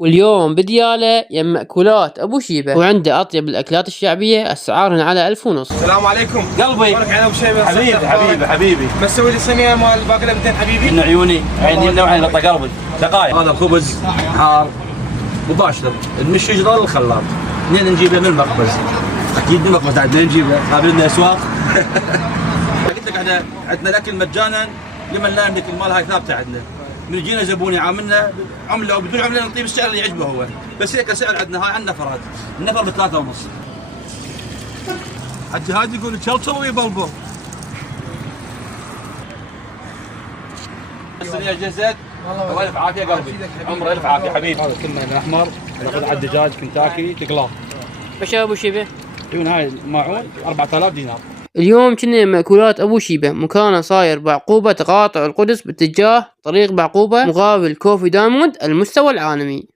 واليوم بديالة يم مأكولات أبو شيبة، وعنده أطيب الأكلات الشعبية، أسعارهن على 1500. السلام عليكم قلبي. بارك على أبو شيبة. حبيبي بس سوي لي صينية مال باقلة 200 حبيبي. من عيوني عيني نوعين لطق قلبي. دقائق. هذا الخبز حار مباشر، المشي يظل الخلاط. منين نجيبه؟ من المخبز. اكيد من المخبز عندنا نجيبه، قابلنا اسواق. قلت لك احنا عندنا الاكل مجانا لمن لا يملك المال، هاي ثابته عندنا. من يجينا زبون يعاملنا عمله وبدون عمله نعطيه بالسعر اللي يعجبه هو، بس هيك سعر عندنا. هاي عندنا نفرات، النفر ب3.5. حتى هذا يقول تشلشل ويبلبل. الصينيه جهزت. الله الف عافيه قلبي، عمره الف عافيه حبيبي. هذا كله من احمر، ناخذ على الدجاج كنتاكي تقلاه. وش أبو شيبة؟ عيون هاي ماعون 4000 دينار. اليوم كنا مأكولات أبو شيبة، مكانه صاير بعقوبة تقاطع القدس باتجاه طريق بعقوبة مقابل كوفي دايموند المستوى العالمي.